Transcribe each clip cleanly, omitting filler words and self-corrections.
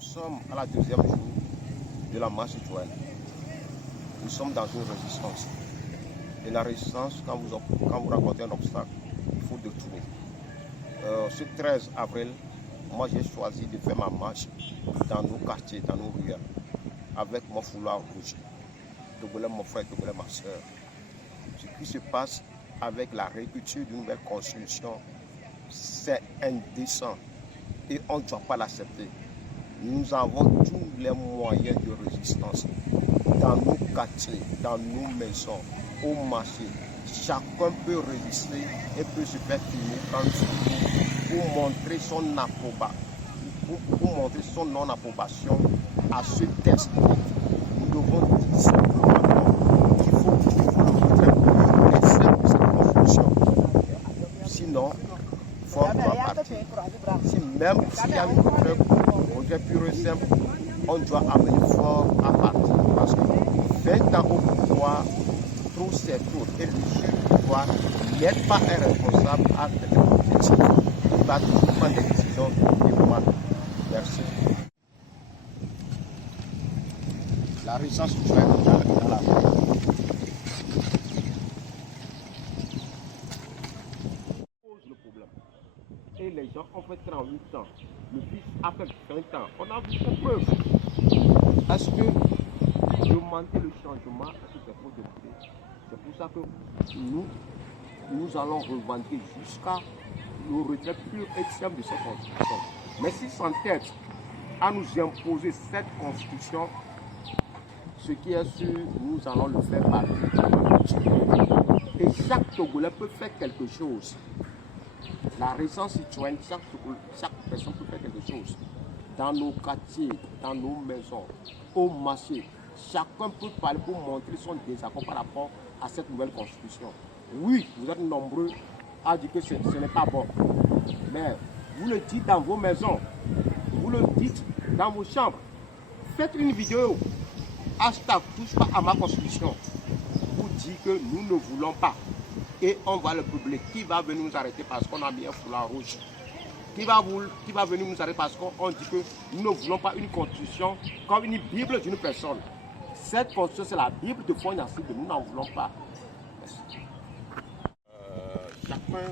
Nous sommes à la deuxième jour de la marche citoyenne. Nous sommes dans une résistance. Et la résistance, quand vous rencontrez un obstacle, il faut détourner. Ce 13 avril, moi j'ai choisi de faire ma marche dans nos quartiers, dans nos ruelles, avec mon foulard rouge. Togolais, mon frère, Togolais, ma soeur. Ce qui se passe avec la réécriture d'une nouvelle constitution, c'est indécent et on ne doit pas l'accepter. Nous avons tous les moyens de résistance dans nos quartiers, dans nos maisons, au marché. Chacun peut résister et peut se faire filmer pour montrer son approbation, pour montrer son non-approbation à ce texte. Nous devons dire simplement qu'il faut le retrait pour cette construction. Sinon, il faut partir. Même s'il y a une retrait pur et simple, on doit amener fort à partir. Parce que 20 ans au pouvoir, trop c'est trop. Et le seul pouvoir n'est pas un responsable à des objectifs. Il va toujours prendre des décisions inadéquates. Merci. La résistance citoyenne dans la pose le problème. Et les gens ont fait 38 ans. Le fils a fait 20 ans. On a vu ses preuves. Est-ce que demander le changement, est-ce que c'est pour demander? C'est pour ça que nous allons revendiquer jusqu'à le retrait pur et simple de cette constitution. Mais s'ils s'entêtent à nous imposer cette constitution, ce qui est sûr, nous allons le faire partie. Et chaque Togolais peut faire quelque chose. La résistance citoyenne, chaque personne peut faire quelque chose. Dans nos quartiers, dans nos maisons, au marché, chacun peut parler pour montrer son désaccord par rapport à cette nouvelle constitution. Oui, vous êtes nombreux à dire que ce n'est pas bon. Mais vous le dites dans vos maisons, vous le dites dans vos chambres. Faites une vidéo, hashtag touche pas à ma constitution, pour dire que nous ne voulons pas. Et on va le publier. Qui va venir nous arrêter parce qu'on a mis un foulard rouge? Qui va venir nous arrêter parce qu'on dit que nous ne voulons pas une constitution comme une Bible d'une personne? Cette constitution, c'est la Bible de Fond Yassine, nous n'en voulons pas. Chacun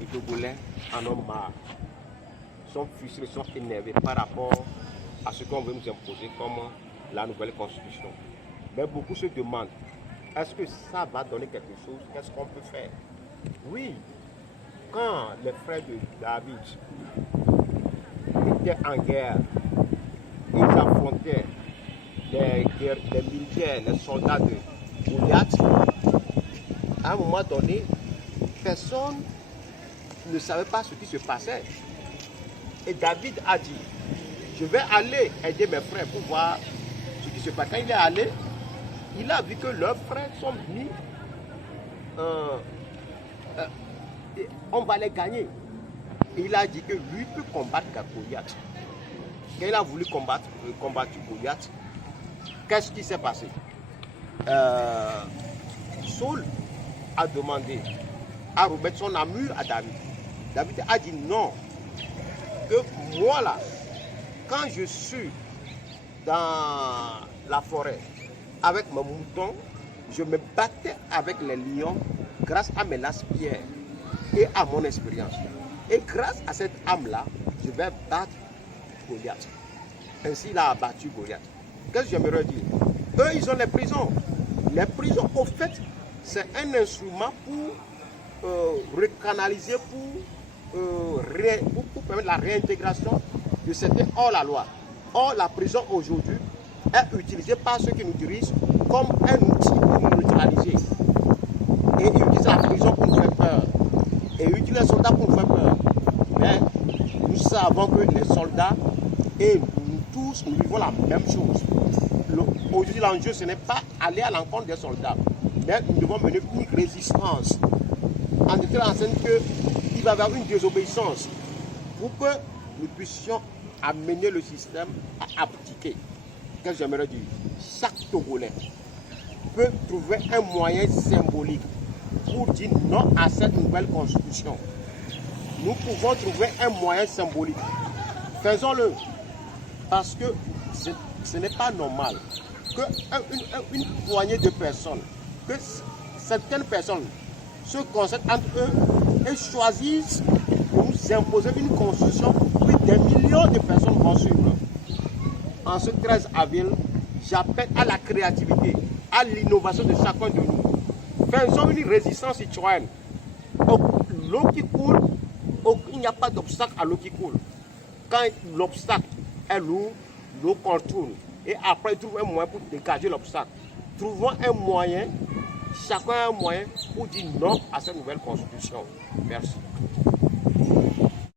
des Togolais en a marre. Sont frustrés, sont énervés par rapport à ce qu'on veut nous imposer comme la nouvelle constitution. Mais beaucoup se demandent, est-ce que ça va donner quelque chose? Qu'est-ce qu'on peut faire? Oui, quand les frères de David étaient en guerre, ils affrontaient les militaires, les soldats de Goliath, à un moment donné, personne ne savait pas ce qui se passait. Et David a dit, je vais aller aider mes frères pour voir ce qui se passe. Quand il est allé, il a vu que leurs frères sont venus, on va les gagner. Et il a dit que lui peut combattre Goliath. Quand il a voulu combattre Goliath, qu'est-ce qui s'est passé? Saul a demandé à remettre son armure à David. David a dit non, que moi là, quand je suis dans la forêt avec mes moutons, je me battais avec les lions grâce à mes lance-pierres et à mon expérience. Et grâce à cette âme-là, je vais battre Goliath. Ainsi, il a abattu Goliath. Qu'est-ce que j'aimerais dire? Eux, ils ont les prisons. Les prisons, au fait, c'est un instrument pour recanaliser, pour permettre la réintégration de certains hors la loi. Or, la prison aujourd'hui est utilisée par ceux qui nous dirigent comme un outil pour nous neutraliser. Et ils utilisent la prison pour nous faire peur. Et ils utilisent les soldats pour nous faire peur. Mais nous savons que les soldats et nous tous, nous vivons la même chose. Aujourd'hui, l'enjeu, ce n'est pas aller à l'encontre des soldats, mais nous devons mener une résistance. En disant qu'il va y avoir une désobéissance pour que nous puissions amener le système à abdiquer. Qu'est-ce que j'aimerais dire? Chaque Togolais peut trouver un moyen symbolique pour dire non à cette nouvelle constitution. Nous pouvons trouver un moyen symbolique. Faisons-le. Parce que ce n'est pas normal qu'une poignée de personnes, que certaines personnes se concertent entre eux et choisissent pour nous imposer une constitution où des millions de personnes vont suivre. En ce 13 avril, j'appelle à la créativité, à l'innovation de chacun de nous. Faisons une résistance citoyenne. L'eau qui coule, il n'y a pas d'obstacle à l'eau qui coule. Quand l'obstacle est lourd, l'eau contourne. Et après, trouve un moyen pour dégager l'obstacle. Trouvons un moyen, chacun a un moyen pour dire non à cette nouvelle constitution. Merci.